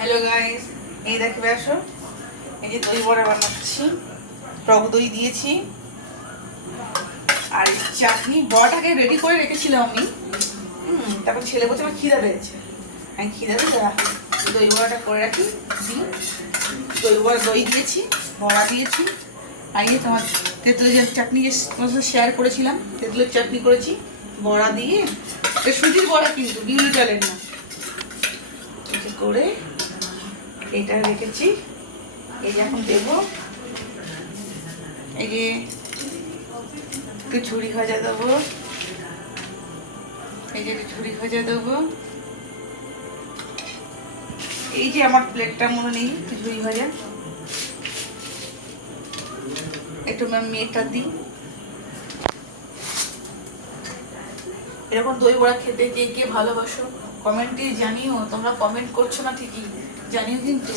Hello guys, এই দেখবে আসো, এই যে দই বড়া বানাচ্ছি, টক দই দিয়েছি আর চাটনি। বড়াটাকে রেডি করে রেখেছিলাম আমি। তারপর ছেলে বলছে আমার খিদা পেয়েছে, আমি খিদা পেয়েছে দই বড়াটা করে রাখি দিই। দই দিয়েছি, বড়া দিয়েছি, আর এই তোমার তেঁতুলের চাটনি যে তোমার সাথে শেয়ার করেছিলাম, তেঁতুলের চাটনি করেছি বড়া দিয়ে। সুজির বড়া কিন্তু বিউলি চালের না। করে এটা রেখেছি, এই যে এখন দেবো। এই যে একটু ঝুড়ি ভাজা দেবো, এই যে একটু ঝুড়ি ভাজা দেবো। এই যে আমার প্লেটটা মনে নেই, একটু ঝুড়ি ভাজা একটু মেয়েটা দিই। এরকম দই বড়া খেতে কে কে ভালোবাসো কমেন্টে জানিও। তোমরা কমেন্ট করছো না ঠিকই, জানিও কিন্তু।